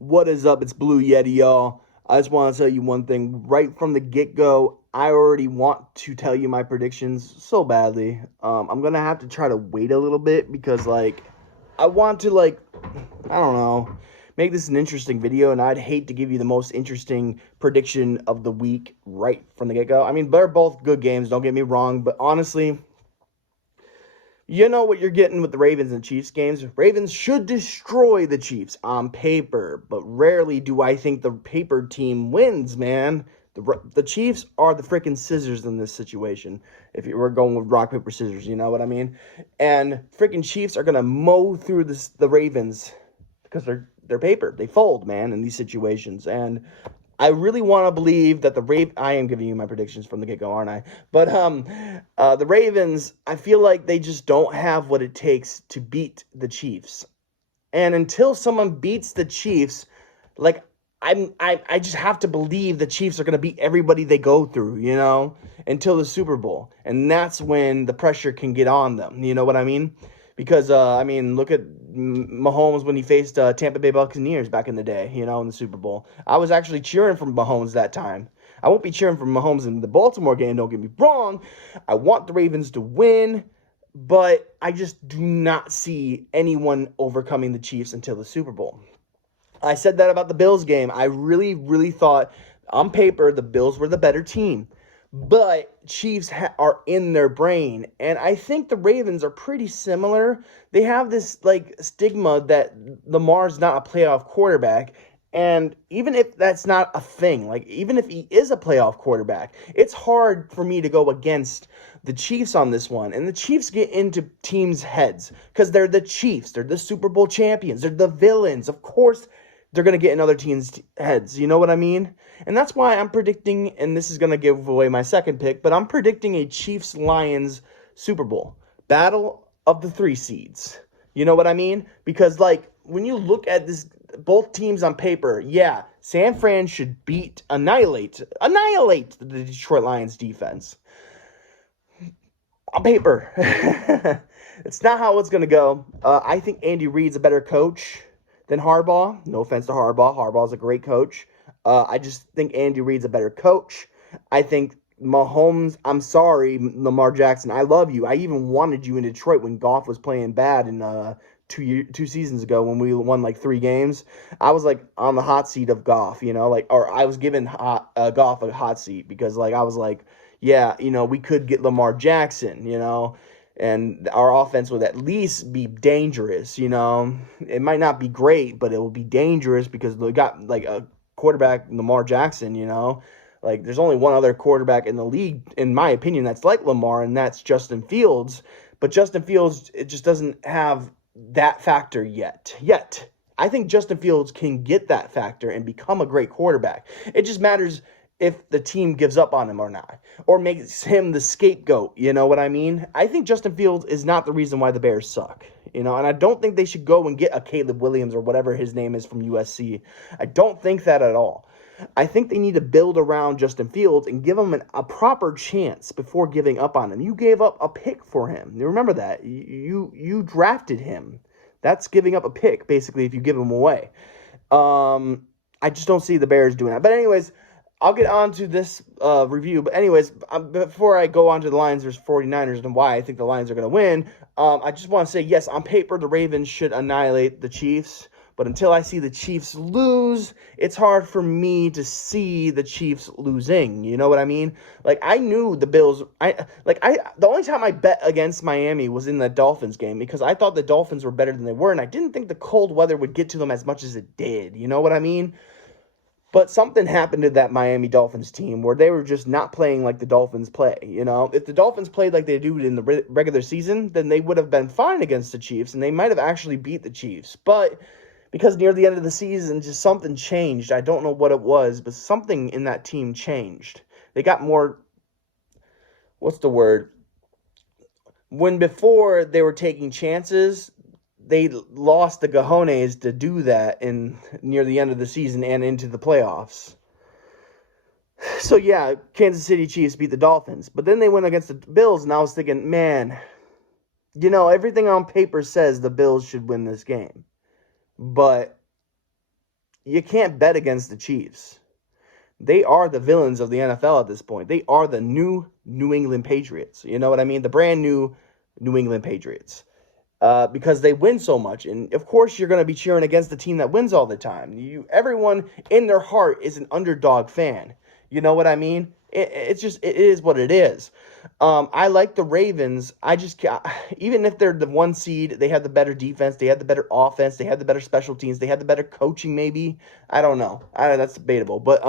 What is up? It's Blue Yeti, y'all. I just want to tell you one thing right from the get-go. I already want to tell you my predictions so badly. I'm gonna have to try to wait a little bit because, I want to, I don't know, make this an interesting video, and I'd hate to give you the most interesting prediction of the week right from the get-go. I mean, they're both good games, don't get me wrong, but honestly, you know what you're getting with the Ravens and Chiefs games. Ravens should destroy the Chiefs on paper, but rarely do I think the paper team wins, man. The Chiefs are the freaking scissors in this situation. If you were going with rock, paper, scissors, you know what I mean? And freaking Chiefs are going to mow through the Ravens because they're paper. They fold, man, in these situations. And I really want to believe that I am giving you my predictions from the get-go, aren't I? But the Ravens, I feel like they just don't have what it takes to beat the Chiefs. And until someone beats the Chiefs, like I just have to believe the Chiefs are going to beat everybody they go through, until the Super Bowl. And that's when the pressure can get on them. You know what I mean? Because, look at Mahomes when he faced Tampa Bay Buccaneers back in the day, in the Super Bowl. I was actually cheering for Mahomes that time. I won't be cheering for Mahomes in the Baltimore game, don't get me wrong. I want the Ravens to win, but I just do not see anyone overcoming the Chiefs until the Super Bowl. I said that about the Bills game. I really, really thought, on paper, the Bills were the better team. But Chiefs are in their brain. And I think the Ravens are pretty similar. They have this, stigma that Lamar's not a playoff quarterback. And even if that's not a thing, even if he is a playoff quarterback, it's hard for me to go against the Chiefs on this one. And the Chiefs get into teams' heads because they're the Chiefs. They're the Super Bowl champions. They're the villains. Of course, they're going to get in other teams' heads. You know what I mean? And that's why I'm predicting, and this is going to give away my second pick, but I'm predicting a Chiefs-Lions Super Bowl. Battle of the 3 seeds. You know what I mean? Because, when you look at this, both teams on paper, yeah, San Fran should annihilate the Detroit Lions defense. On paper. It's not how it's going to go. I think Andy Reid's a better coach than Harbaugh. No offense to Harbaugh. Harbaugh's a great coach. I just think Andy Reid's a better coach. I think Mahomes, I'm sorry, Lamar Jackson, I love you. I even wanted you in Detroit when Goff was playing bad in 2 seasons ago when we won 3 games. I was on the hot seat of Goff, or I was giving Goff a hot seat because I was yeah, we could get Lamar Jackson, and our offense would at least be dangerous, It might not be great, but it will be dangerous because they got a quarterback, Lamar Jackson, there's only one other quarterback in the league, in my opinion, that's like Lamar, and that's Justin Fields. But Justin Fields, it just doesn't have that factor yet. I think Justin Fields can get that factor and become a great quarterback. It just matters if the team gives up on him or not, or makes him the scapegoat, you know what I mean? I think Justin Fields is not the reason why the Bears suck, and I don't think they should go and get a Caleb Williams or whatever his name is from USC. I don't think that at all. I think they need to build around Justin Fields and give him a proper chance before giving up on him. You gave up a pick for him. You remember that. You drafted him. That's giving up a pick, basically, if you give him away. I just don't see the Bears doing that. But anyways, I'll get on to this review. But anyways, before I go on to the Lions versus 49ers and why I think the Lions are going to win, I just want to say, yes, on paper, the Ravens should annihilate the Chiefs. But until I see the Chiefs lose, it's hard for me to see the Chiefs losing. You know what I mean? I knew the Bills. The only time I bet against Miami was in the Dolphins game because I thought the Dolphins were better than they were, and I didn't think the cold weather would get to them as much as it did. You know what I mean? But something happened to that Miami Dolphins team where they were just not playing like the Dolphins play, If the Dolphins played like they do in the regular season, then they would have been fine against the Chiefs, and they might have actually beat the Chiefs. But because near the end of the season, just something changed. I don't know what it was, but something in that team changed. They got more, what's the word? When before they were taking chances, they lost the cojones to do that near the end of the season and into the playoffs. So yeah, Kansas City Chiefs beat the Dolphins, but then they went against the Bills, and I was thinking, man, everything on paper says the Bills should win this game. But you can't bet against the Chiefs. They are the villains of the NFL at this point. They are the new New England Patriots. You know what I mean? The brand new New England Patriots. Because they win so much. And, of course, you're going to be cheering against the team that wins all the time. Everyone in their heart is an underdog fan. You know what I mean? It is what it is. I like the Ravens. I just can't, even if they're the 1 seed, they have the better defense, they have the better offense, they have the better special teams, they have the better coaching maybe. I don't know. That's debatable. But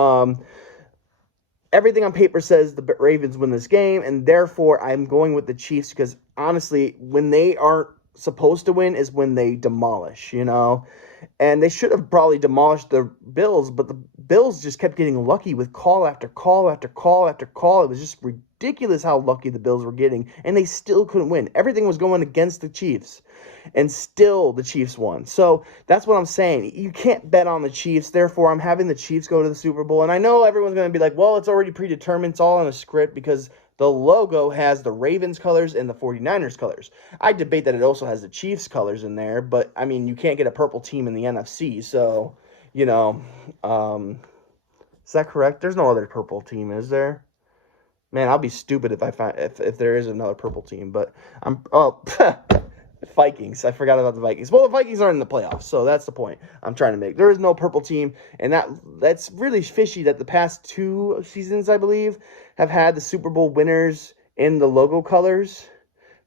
everything on paper says the Ravens win this game, and therefore I'm going with the Chiefs because, honestly, when they aren't supposed to win is when they demolish, and they should have probably demolished the Bills, but the Bills just kept getting lucky with call after call after call after call. It was just ridiculous how lucky the Bills were getting, and they still couldn't win. Everything was going against the Chiefs, and still the Chiefs won. So that's what I'm saying. You can't bet on the Chiefs, therefore I'm having the Chiefs go to the Super Bowl. And I know everyone's going to be like, well, it's already predetermined, it's all in a script because the logo has the Ravens colors and the 49ers colors. I debate that it also has the Chiefs colors in there, but, I mean, you can't get a purple team in the NFC, so, is that correct? There's no other purple team, is there? Man, I'll be stupid if I find if there is another purple team, but Vikings. I forgot about the Vikings. Well, the Vikings aren't in the playoffs, so that's the point I'm trying to make. There is no purple team, and that's really fishy that the past 2 seasons, I believe, have had the Super Bowl winners in the logo colors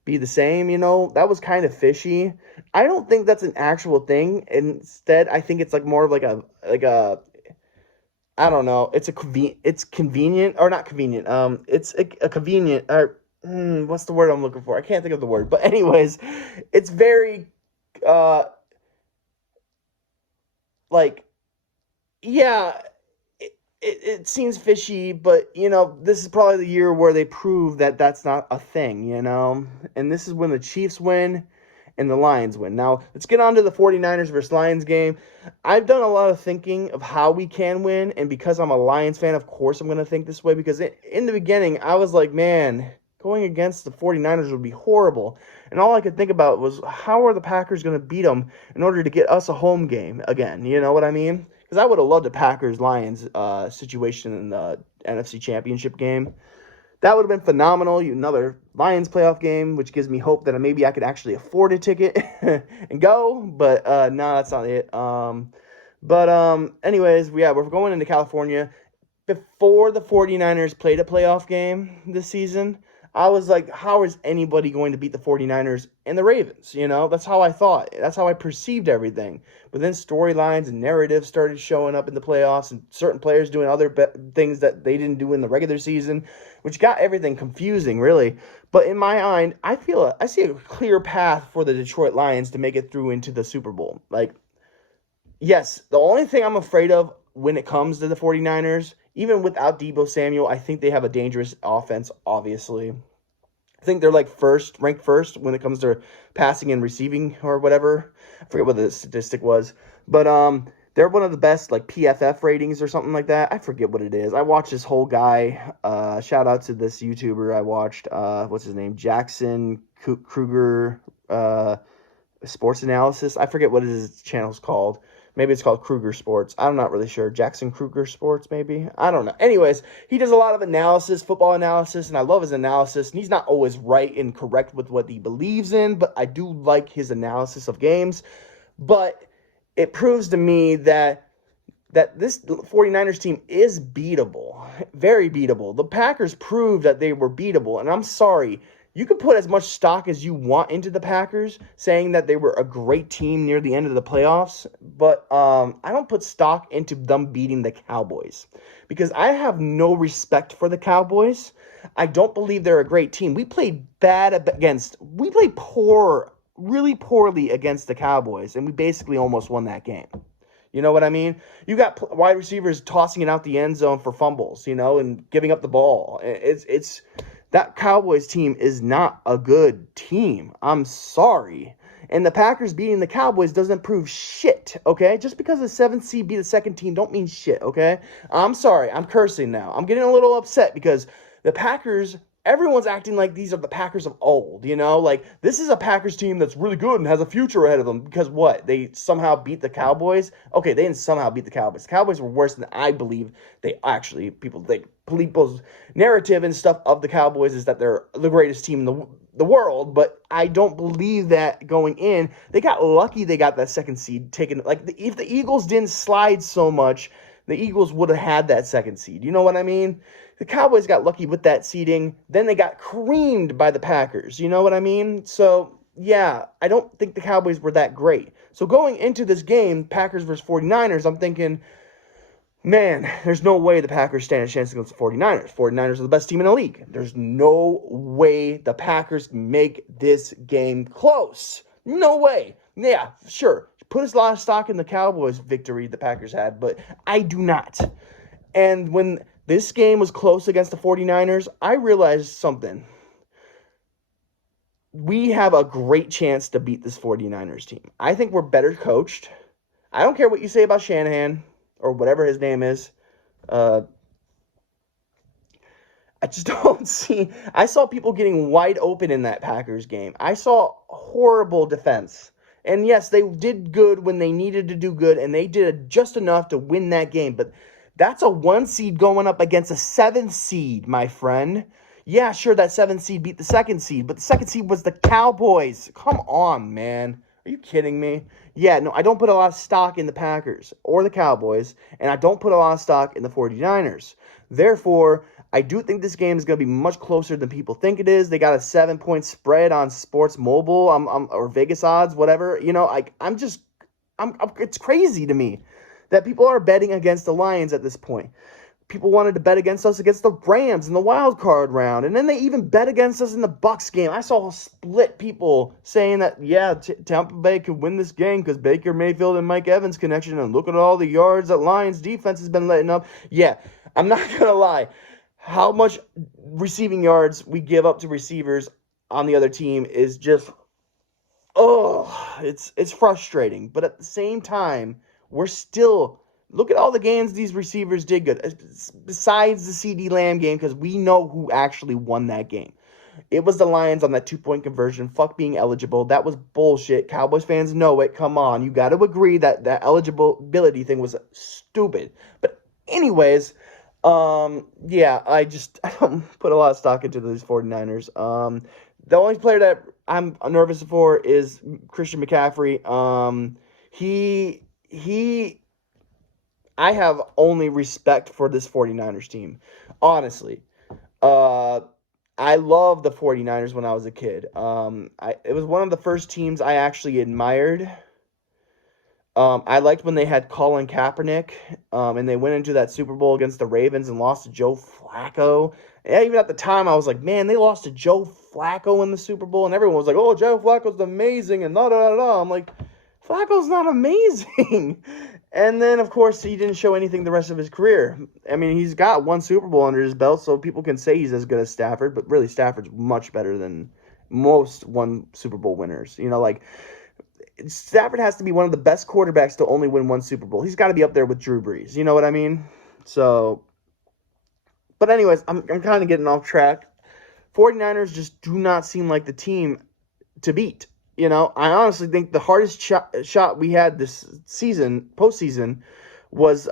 be the same, That was kind of fishy. I don't think that's an actual thing. Instead, I think it's like more of like a I don't know. It's convenient or not convenient. It's a convenient what's the word I'm looking for? I can't think of the word. But anyways, it's very yeah, it seems fishy, but this is probably the year where they prove that that's not a thing, And this is when the Chiefs win and the Lions win. Now, let's get on to the 49ers versus Lions game. I've done a lot of thinking of how we can win, and because I'm a Lions fan, of course I'm going to think this way, because in the beginning, I was like, man, going against the 49ers would be horrible. And all I could think about was, how are the Packers going to beat them in order to get us a home game again? You know what I mean? Because I would have loved a Packers-Lions situation in the NFC Championship game. That would have been phenomenal. Another Lions playoff game, which gives me hope that maybe I could actually afford a ticket and go. But no, that's not it. Anyways, we're going into California. Before the 49ers played a playoff game this season, I was like, how is anybody going to beat the 49ers and the Ravens? That's how I thought. That's how I perceived everything. But then storylines and narratives started showing up in the playoffs, and certain players doing other things that they didn't do in the regular season, which got everything confusing, really. But in my mind, I see a clear path for the Detroit Lions to make it through into the Super Bowl. Yes, the only thing I'm afraid of when it comes to the 49ers, even without Deebo Samuel, I think they have a dangerous offense, obviously. I think they're ranked first when it comes to passing and receiving or whatever. I forget what the statistic was. But they're one of the best PFF ratings or something like that. I forget what it is. I watched this whole guy. Shout out to this YouTuber I watched. What's his name? Jackson Kruger Sports Analysis. I forget what his channel's called. Maybe it's called Kruger Sports. I'm not really sure. Jackson Kruger Sports, maybe? I don't know. Anyways, he does a lot of analysis, football analysis, and I love his analysis. And he's not always right and correct with what he believes in, but I do like his analysis of games. But it proves to me that this 49ers team is beatable. Very beatable. The Packers proved that they were beatable, and I'm sorry. You can put as much stock as you want into the Packers, saying that they were a great team near the end of the playoffs, but I don't put stock into them beating the Cowboys because I have no respect for the Cowboys. I don't believe they're a great team. We played really poorly against the Cowboys, and we basically almost won that game. You know what I mean? You got wide receivers tossing it out the end zone for fumbles, and giving up the ball. That Cowboys team is not a good team. I'm sorry. And the Packers beating the Cowboys doesn't prove shit, okay? Just because the 7th seed beat the second team don't mean shit, okay? I'm sorry. I'm cursing now. I'm getting a little upset because the Packers everyone's acting like these are the Packers of old, you know? Like, this is a Packers team that's really good and has a future ahead of them because what? They somehow beat the Cowboys? Okay, they didn't somehow beat the Cowboys. The Cowboys were worse than I believe they actually, people think, people's narrative and stuff of the Cowboys is that they're the greatest team in the world, but I don't believe that going in. They got lucky they got that second seed taken. Like, if the Eagles didn't slide so much, the Eagles would have had that second seed. You know what I mean? The Cowboys got lucky with that seeding. Then they got creamed by the Packers. You know what I mean? So, yeah, I don't think the Cowboys were that great. So going into this game, Packers versus 49ers, I'm thinking, man, there's no way the Packers stand a chance against the 49ers. 49ers are the best team in the league. There's no way the Packers make this game close. No way. Yeah, sure. Put a lot of stock in the Cowboys victory the Packers had, but I do not. And when this game was close against the 49ers, I realized something. We have a great chance to beat this 49ers team. I think we're better coached. I don't care what you say about Shanahan or whatever his name is. I just don't see. I saw people getting wide open in that Packers game. I saw horrible defense. And yes, they did good when they needed to do good, and they did just enough to win that game. But that's a 1 seed going up against a 7 seed, my friend. Yeah, sure, that 7 seed beat the 2nd seed, but the 2nd seed was the Cowboys. Come on, man. Are you kidding me? Yeah, no, I don't put a lot of stock in the Packers or the Cowboys, and I don't put a lot of stock in the 49ers. Therefore, I do think this game is going to be much closer than people think it is. They got a 7-point spread on Sports Mobile, or Vegas odds, whatever. You know, it's crazy to me that people are betting against the Lions at this point. People wanted to bet against us against the Rams in the wild card round, and then they even bet against us in the Bucs game. I saw split people saying that, yeah, Tampa Bay could win this game because Baker Mayfield and Mike Evans connection, and look at all the yards that Lions defense has been letting up. Yeah, I'm not going to lie. How much receiving yards we give up to receivers on the other team is just, it's frustrating. But at the same time, we're still, look at all the games these receivers did good. Besides the CD Lamb game, because we know who actually won that game. It was the Lions on that 2-point conversion. Fuck being eligible. That was bullshit. Cowboys fans know it. Come on. You got to agree that that eligibility thing was stupid. But anyways, yeah, I don't put a lot of stock into these 49ers. The only player that I'm nervous for is Christian McCaffrey. I have only respect for this 49ers team, honestly. I loved the 49ers when I was a kid. It was one of the first teams I actually admired. I liked when they had Colin Kaepernick, and they went into that Super Bowl against the Ravens and lost to Joe Flacco. And even at the time, I was like, man, they lost to Joe Flacco in the Super Bowl, and everyone was like, oh, Joe Flacco's amazing, and da-da-da-da. I'm like, Flacco's not amazing. And then, of course, he didn't show anything the rest of his career. I mean, he's got 1 Super Bowl under his belt, so people can say he's as good as Stafford, but really Stafford's much better than most 1 Super Bowl winners. You know, like, Stafford has to be one of the best quarterbacks to only win 1 Super Bowl. He's got to be up there with Drew Brees. You know what I mean? So, but anyways, I'm kind of getting off track. 49ers just do not seem like the team to beat. You know, I honestly think the hardest shot we had this season, postseason, was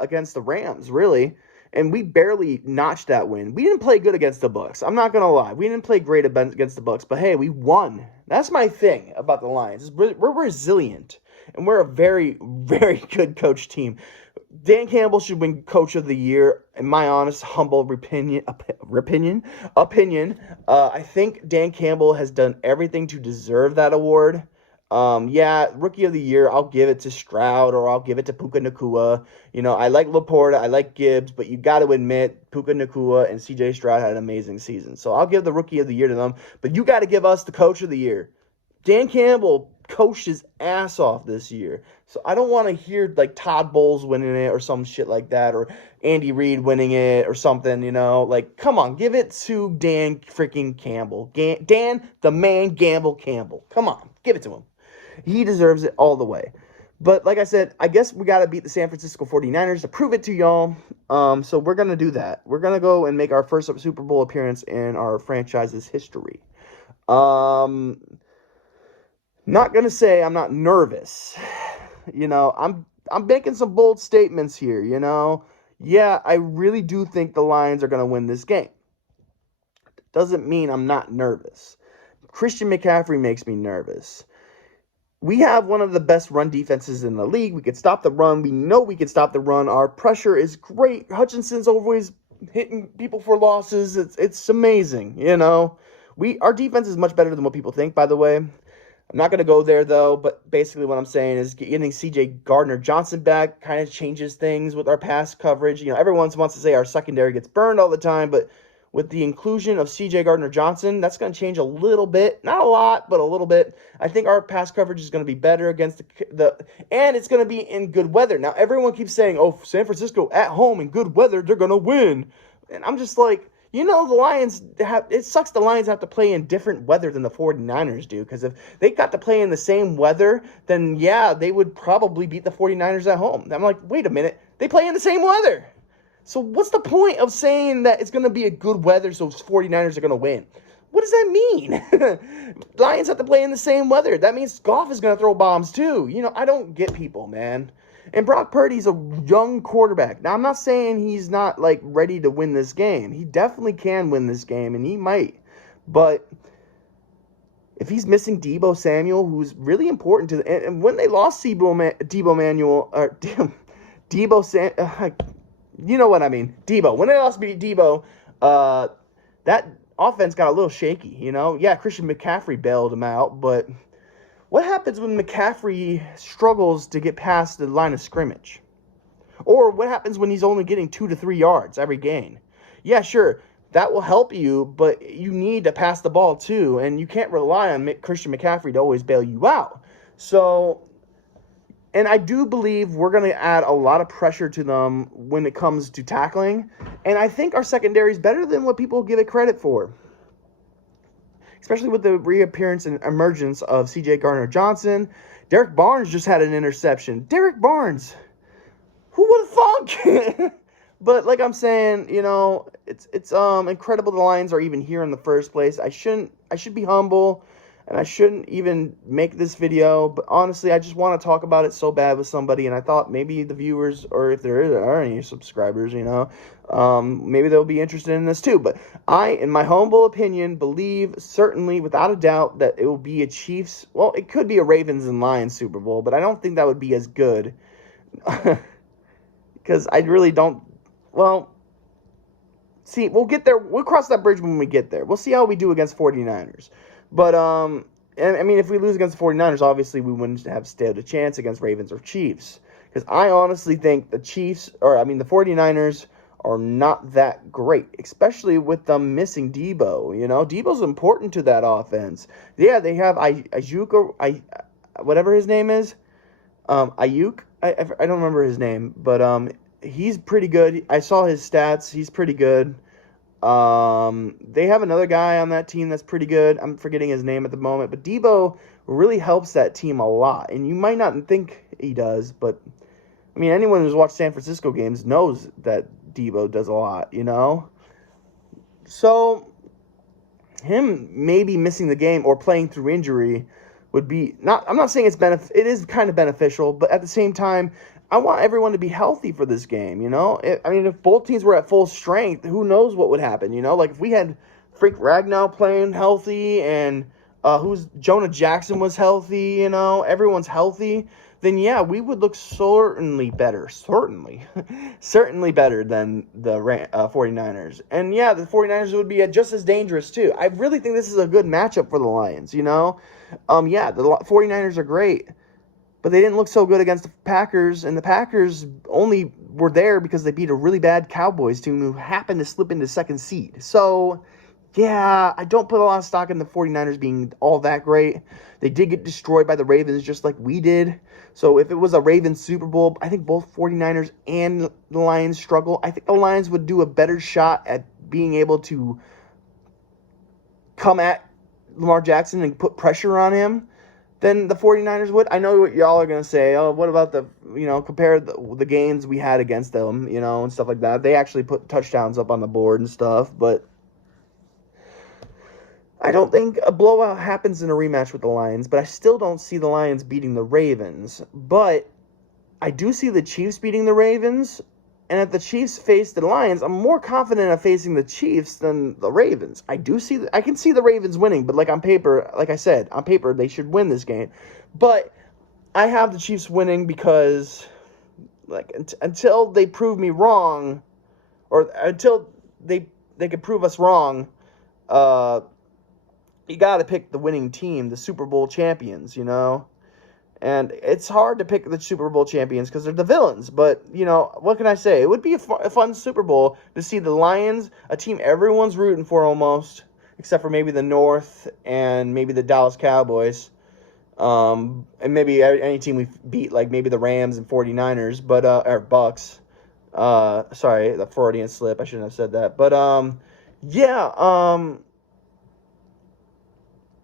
against the Rams, really. And we barely notched that win. We didn't play good against the Bucs. I'm not going to lie. We didn't play great against the Bucs. But, hey, we won. That's my thing about the Lions. We're resilient. And we're a very, very good coach team. Dan Campbell should win Coach of the Year, in my honest, humble opinion. I think Dan Campbell has done everything to deserve that award. Yeah, Rookie of the Year, I'll give it to Stroud or I'll give it to Puka Nacua. You know, I like Laporta, I like Gibbs, but you got to admit Puka Nacua and CJ Stroud had an amazing season. So I'll give the Rookie of the Year to them, but you got to give us the Coach of the Year. Dan Campbell coached his ass off this year. So I don't want to hear like Todd Bowles winning it or some shit like that, or Andy Reid winning it or something, you know. Like, come on, give it to Dan freaking Campbell. Dan, the man, Campbell. Come on, give it to him. He deserves it all the way. But like I said, I guess we got to beat the San Francisco 49ers to prove it to y'all. So we're going to do that. We're going to go and make our first Super Bowl appearance in our franchise's history. Not going to say I'm not nervous. I'm making some bold statements here, Yeah, I really do think the Lions are going to win this game. Doesn't mean I'm not nervous. Christian McCaffrey makes me nervous. We have one of the best run defenses in the league. We could stop the run. We know we could stop the run. Our pressure is great. Hutchinson's always hitting people for losses. It's amazing, Our defense is much better than what people think, by the way. I'm not going to go there, though, but basically what I'm saying is getting C.J. Gardner-Johnson back kind of changes things with our pass coverage. Everyone wants to say our secondary gets burned all the time, but with the inclusion of C.J. Gardner-Johnson, that's going to change a little bit. Not a lot, but a little bit. I think our pass coverage is going to be better against and it's going to be in good weather. Now, everyone keeps saying, San Francisco at home in good weather, they're going to win. And I'm just like, the Lions it sucks the Lions have to play in different weather than the 49ers do, because if they got to play in the same weather, then yeah, they would probably beat the 49ers at home. I'm like, wait a minute, they play in the same weather. So what's the point of saying that it's going to be a good weather so 49ers are going to win? What does that mean? Lions have to play in the same weather. That means Goff is going to throw bombs too. I don't get people, man. And Brock Purdy's a young quarterback. Now, I'm not saying he's not, ready to win this game. He definitely can win this game, and he might. But if he's missing Deebo Samuel, who's really important to the... And when they lost Deebo you know what I mean. Deebo. When they lost Deebo, that offense got a little shaky, Yeah, Christian McCaffrey bailed him out, but what happens when McCaffrey struggles to get past the line of scrimmage? Or what happens when he's only getting 2 to 3 yards every gain? Yeah, sure, that will help you, but you need to pass the ball too, and you can't rely on Christian McCaffrey to always bail you out. So... And I do believe we're going to add a lot of pressure to them when it comes to tackling. And I think our secondary is better than what people give it credit for. Especially with the reappearance and emergence of C.J. Gardner-Johnson. Derek Barnes just had an interception. Derek Barnes. Who would have thought? But like I'm saying, it's incredible the Lions are even here in the first place. I should be humble. And I shouldn't even make this video, but honestly, I just want to talk about it so bad with somebody, and I thought maybe the viewers, or if there are any subscribers, maybe they'll be interested in this too. But I, in my humble opinion, believe certainly, without a doubt, that it will be a Chiefs, well, it could be a Ravens and Lions Super Bowl, but I don't think that would be as good, because I really don't, well, see, we'll get there, we'll cross that bridge when we get there. We'll see how we do against 49ers. But, and I mean, if we lose against the 49ers, obviously we wouldn't have stood a chance against Ravens or Chiefs. Because I honestly think the 49ers are not that great, especially with them missing Deebo. Deebo's important to that offense. Yeah, they have Ayuk, or whatever his name is. Ayuk? I don't remember his name, but he's pretty good. I saw his stats. He's pretty good. They have another guy on that team that's pretty good. I'm forgetting his name at the moment, but Deebo really helps that team a lot. And you might not think he does, but I mean, anyone who's watched San Francisco games knows that Deebo does a lot, So him maybe missing the game or playing through injury would be I'm not saying it is kind of beneficial, but at the same time, I want everyone to be healthy for this game, if both teams were at full strength, who knows what would happen, Like if we had Frank Ragnow playing healthy and Jonah Jackson was healthy, everyone's healthy, then yeah, we would look certainly better. Certainly better than the 49ers. And yeah, the 49ers would be just as dangerous too. I really think this is a good matchup for the Lions, Yeah, the 49ers are great. But they didn't look so good against the Packers, and the Packers only were there because they beat a really bad Cowboys team who happened to slip into second seed. So, yeah, I don't put a lot of stock in the 49ers being all that great. They did get destroyed by the Ravens just like we did. So if it was a Ravens Super Bowl, I think both 49ers and the Lions struggle. I think the Lions would do a better shot at being able to come at Lamar Jackson and put pressure on him. than the 49ers would. I know what y'all are going to say. Oh, what about compare the games we had against them, and stuff like that. They actually put touchdowns up on the board and stuff, but I don't think a blowout happens in a rematch with the Lions, but I still don't see the Lions beating the Ravens. But I do see the Chiefs beating the Ravens, and if the Chiefs face the Lions, I'm more confident of facing the Chiefs than the Ravens. I can see the Ravens winning, but like I said, on paper, they should win this game. But I have the Chiefs winning because until they prove me wrong, or until they can prove us wrong, you got to pick the winning team, the Super Bowl champions, And it's hard to pick the Super Bowl champions because they're the villains. But, what can I say? It would be a fun Super Bowl to see the Lions, a team everyone's rooting for almost, except for maybe the North and maybe the Dallas Cowboys. And maybe any team we beat, like maybe the Rams and 49ers, or Bucks. Sorry, the Freudian slip. I shouldn't have said that. But,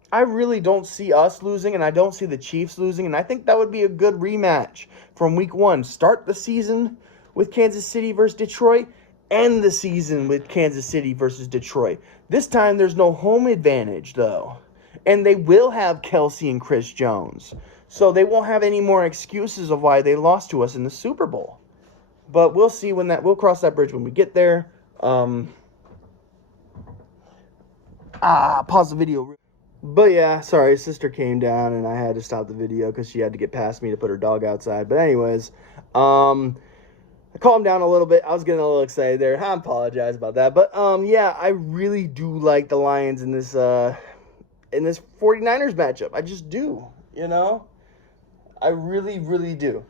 I really don't see us losing, and I don't see the Chiefs losing, and I think that would be a good rematch from Week 1. Start the season with Kansas City versus Detroit, end the season with Kansas City versus Detroit. This time, there's no home advantage, though, and they will have Kelsey and Chris Jones, so they won't have any more excuses of why they lost to us in the Super Bowl. But we'll see we'll cross that bridge when we get there. Pause the video. But yeah, sorry, his sister came down and I had to stop the video because she had to get past me to put her dog outside. But anyways, I calmed down a little bit. I was getting a little excited there. I apologize about that. But yeah, I really do like the Lions in this 49ers matchup. I just do, I really, really do.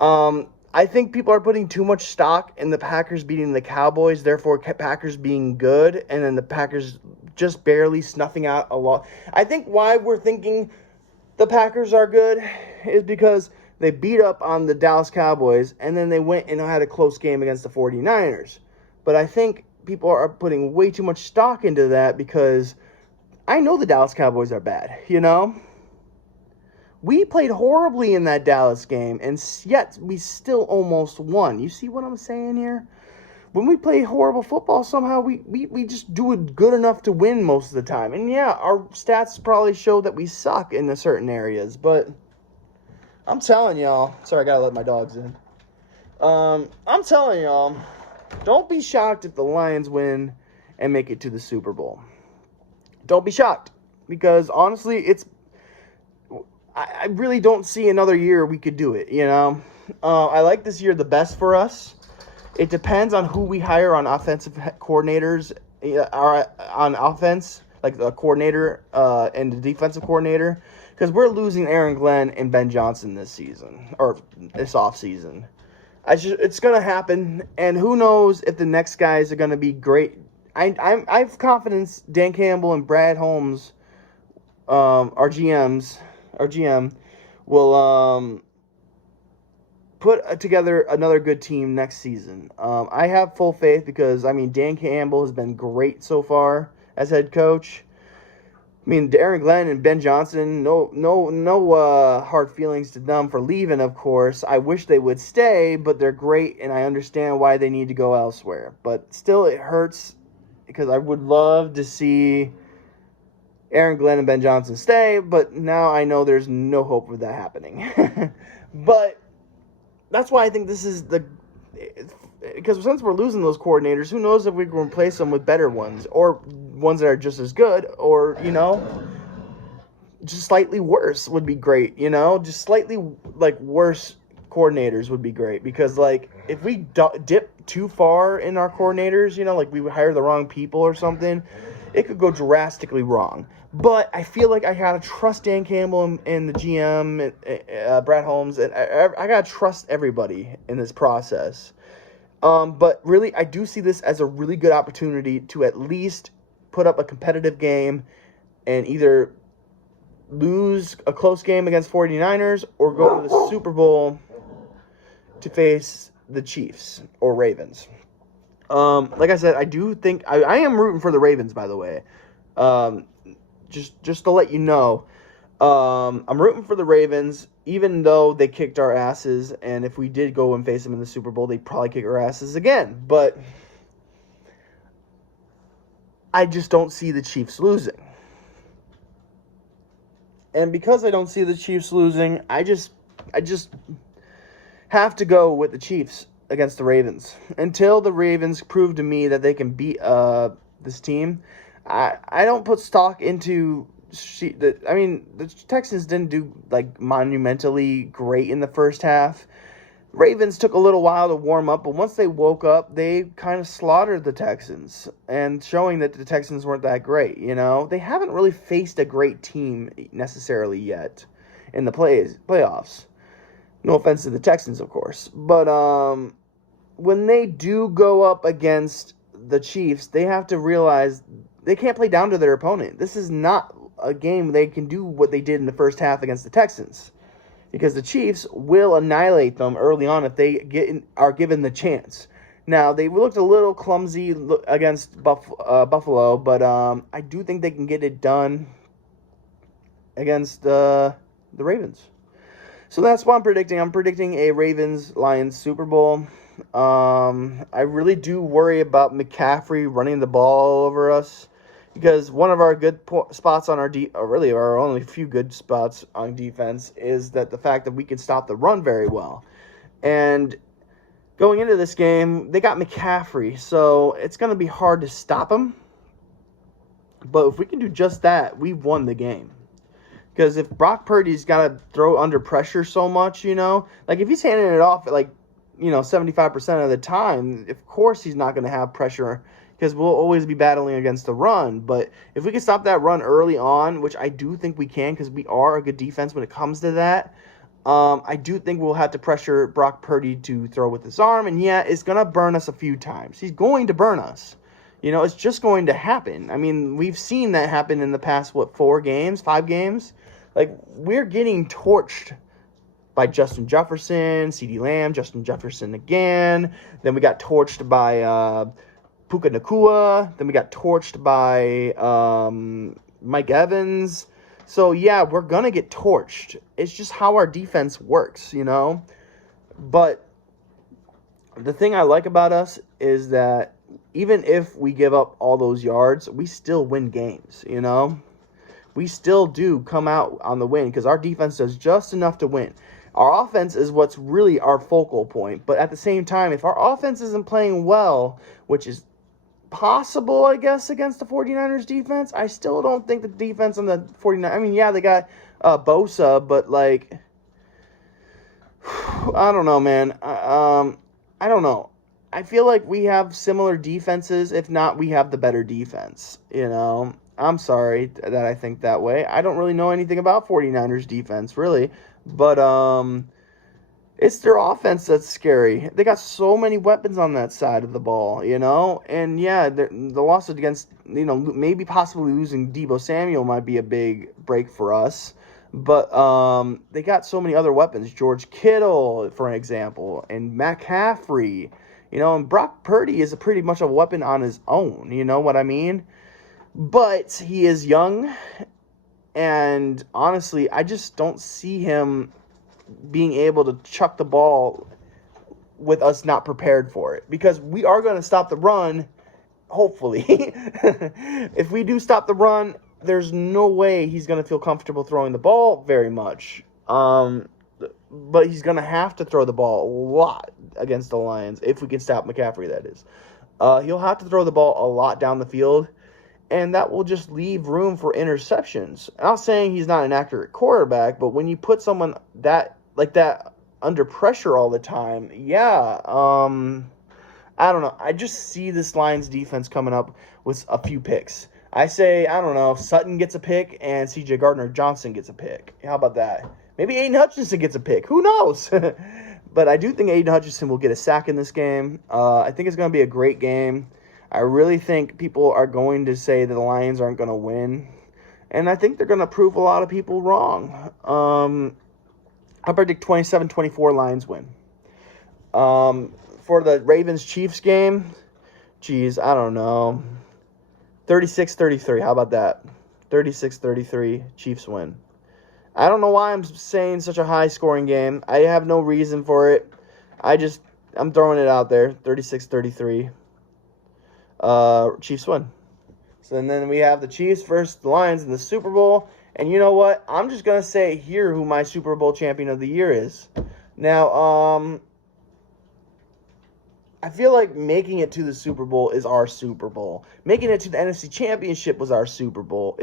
I think people are putting too much stock in the Packers beating the Cowboys, therefore Packers being good, and then the Packers just barely snuffing out a lot. I think why we're thinking the Packers are good is because they beat up on the Dallas Cowboys, and then they went and had a close game against the 49ers. But I think people are putting way too much stock into that because I know the Dallas Cowboys are bad, We played horribly in that Dallas game, and yet we still almost won. You see what I'm saying here? When we play horrible football, somehow we just do it good enough to win most of the time. And yeah, our stats probably show that we suck in certain areas, but I'm telling y'all, sorry, I gotta let my dogs in. I'm telling y'all, don't be shocked if the Lions win and make it to the Super Bowl. Don't be shocked, because honestly, I really don't see another year we could do it, I like this year the best for us. It depends on who we hire on offensive coordinators, on offense, like the coordinator and the defensive coordinator, because we're losing Aaron Glenn and Ben Johnson this season, or this offseason. It's going to happen, and who knows if the next guys are going to be great. I have confidence Dan Campbell and Brad Holmes, our GM, will put together another good team next season. I have full faith because, Dan Campbell has been great so far as head coach. Aaron Glenn and Ben Johnson, no hard feelings to them for leaving, of course. I wish they would stay, but they're great, and I understand why they need to go elsewhere. But still, it hurts because I would love to see Aaron Glenn and Ben Johnson stay, but now I know there's no hope of that happening. But that's why I think this is because since we're losing those coordinators, who knows if we can replace them with better ones, or ones that are just as good, or, just slightly worse would be great, just slightly, worse coordinators would be great, because, if we dip too far in our coordinators, we hire the wrong people or something, it could go drastically wrong. But I feel like I got to trust Dan Campbell and the GM, Brad Holmes, and I got to trust everybody in this process. But really, I do see this as a really good opportunity to at least put up a competitive game and either lose a close game against 49ers or go to the Super Bowl to face the Chiefs or Ravens. Like I said, I do think I am rooting for the Ravens, by the way. Just to let you know, I'm rooting for the Ravens, even though they kicked our asses. And if we did go and face them in the Super Bowl, they'd probably kick our asses again. But I just don't see the Chiefs losing. And because I don't see the Chiefs losing, I just have to go with the Chiefs against the Ravens. Until the Ravens prove to me that they can beat this team, I don't put stock into the Texans didn't do like monumentally great in the first half. Ravens took a little while to warm up, but once they woke up, they kind of slaughtered the Texans, and showing that the Texans weren't that great. They haven't really faced a great team necessarily yet in the playoffs. No offense to the Texans, of course, but when they do go up against the Chiefs, they have to realize they can't play down to their opponent. This is not a game they can do what they did in the first half against the Texans, because the Chiefs will annihilate them early on if they are given the chance. Now, they looked a little clumsy against Buffalo, but I do think they can get it done against the Ravens. So that's what I'm predicting. I'm predicting a Ravens-Lions Super Bowl. I really do worry about McCaffrey running the ball over us, because one of our good spots on really our only few good spots on defense is that the fact that we can stop the run very well. And going into this game, they got McCaffrey, so it's going to be hard to stop him. But if we can do just that, we've won the game. Because if Brock Purdy's got to throw under pressure so much, like if he's handing it off at 75% of the time, of course he's not going to have pressure, because we'll always be battling against the run. But if we can stop that run early on, which I do think we can, because we are a good defense when it comes to that, I do think we'll have to pressure Brock Purdy to throw with his arm. And yeah, it's going to burn us a few times. He's going to burn us. It's just going to happen. I mean, we've seen that happen in the past, 5 games? Like, we're getting torched by Justin Jefferson, CeeDee Lamb, Justin Jefferson again. Then we got torched by Puka Nacua. Then we got torched by Mike Evans. So, yeah, we're going to get torched. It's just how our defense works, But the thing I like about us is that even if we give up all those yards, we still win games, We still do come out on the win, because our defense does just enough to win. Our offense is what's really our focal point. But at the same time, if our offense isn't playing well, which is possible, I guess, against the 49ers defense, I still don't think the defense on the 49ers... I mean, yeah, they got Bosa, but, I don't know, man. I don't know. I feel like we have similar defenses. If not, we have the better defense, I'm sorry that I think that way. I don't really know anything about 49ers defense, really. But it's their offense that's scary. They got so many weapons on that side of the ball, And, yeah, the loss against, maybe possibly losing Deebo Samuel might be a big break for us. But they got so many other weapons. George Kittle, for example, and McCaffrey. And Brock Purdy is pretty much a weapon on his own. You know what I mean? But he is young, and honestly, I just don't see him being able to chuck the ball with us not prepared for it, because we are going to stop the run, hopefully. If we do stop the run, there's no way he's going to feel comfortable throwing the ball very much. But he's going to have to throw the ball a lot against the Lions, if we can stop McCaffrey, that is. He'll have to throw the ball a lot down the field, and that will just leave room for interceptions. I'm not saying he's not an accurate quarterback, but when you put someone that under pressure all the time, yeah, I don't know. I just see this Lions defense coming up with a few picks. I say, I don't know, Sutton gets a pick and C.J. Gardner-Johnson gets a pick. How about that? Maybe Aiden Hutchinson gets a pick. Who knows? But I do think Aiden Hutchinson will get a sack in this game. I think it's going to be a great game. I really think people are going to say that the Lions aren't going to win. And I think they're going to prove a lot of people wrong. I predict 27-24 Lions win. For the Ravens-Chiefs game, geez, I don't know. 36-33, how about that? 36-33, Chiefs win. I don't know why I'm saying such a high-scoring game. I have no reason for it. I'm throwing it out there. 36-33. Chiefs win. So and then we have the Chiefs versus the Lions in the Super Bowl. And you know what? I'm just going to say here who my Super Bowl champion of the year is. Now, I feel like making it to the Super Bowl is our Super Bowl. Making it to the NFC Championship is our Super Bowl.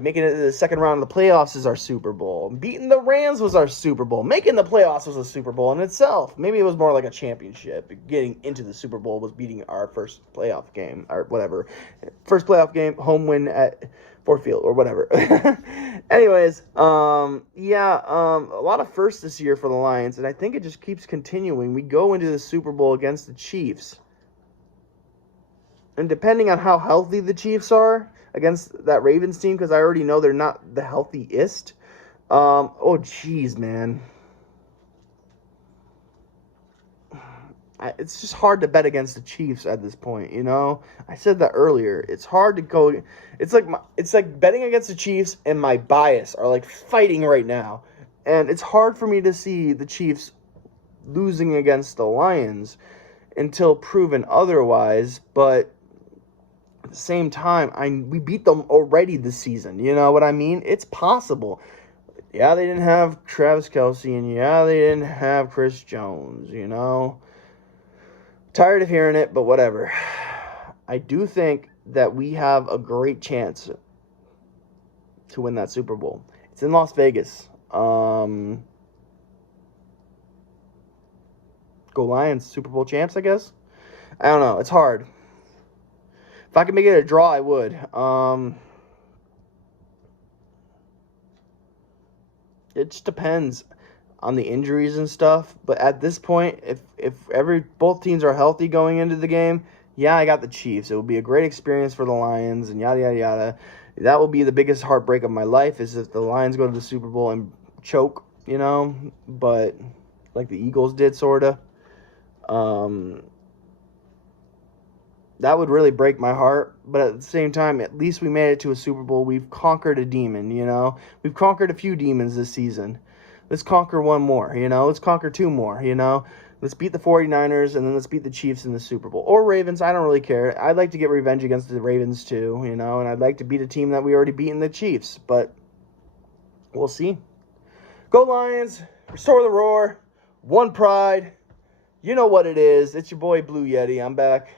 Making it to the second round of the playoffs is our Super Bowl. Beating the Rams was our Super Bowl. Making the playoffs was a Super Bowl in itself. Maybe it was more like a championship. Getting into the Super Bowl was beating our first playoff game or whatever. First playoff game, home win at Ford Field or whatever. Anyways, a lot of firsts this year for the Lions, and I think it just keeps continuing. We go into the Super Bowl against the Chiefs. And depending on how healthy the Chiefs are against that Ravens team, because I already know they're not the healthiest. Oh, jeez, man. It's just hard to bet against the Chiefs at this point, you know? I said that earlier. It's hard to go. It's like betting against the Chiefs and my bias are like fighting right now. And it's hard for me to see the Chiefs losing against the Lions until proven otherwise, but at the same time, we beat them already this season. You know what I mean? It's possible. Yeah, they didn't have Travis Kelce, and yeah, they didn't have Chris Jones, you know? Tired of hearing it, but whatever. I do think that we have a great chance to win that Super Bowl. It's in Las Vegas. Go Lions, Super Bowl champs, I guess? I don't know. It's hard. If I could make it a draw, I would. It just depends on the injuries and stuff. But at this point, if both teams are healthy going into the game, yeah, I got the Chiefs. It will be a great experience for the Lions and yada, yada, yada. That will be the biggest heartbreak of my life is if the Lions go to the Super Bowl and choke, you know. But like the Eagles did, sort of. That would really break my heart, but at the same time, at least we made it to a Super Bowl. We've conquered a demon, you know? We've conquered a few demons this season. Let's conquer one more, you know? Let's conquer two more, you know? Let's beat the 49ers, and then let's beat the Chiefs in the Super Bowl. Or Ravens, I don't really care. I'd like to get revenge against the Ravens too, you know? And I'd like to beat a team that we already beat in the Chiefs, but we'll see. Go Lions, restore the roar, one pride. You know what it is. It's your boy Blue Yeti. I'm back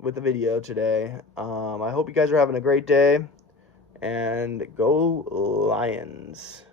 with the video today. I hope you guys are having a great day, and go Lions.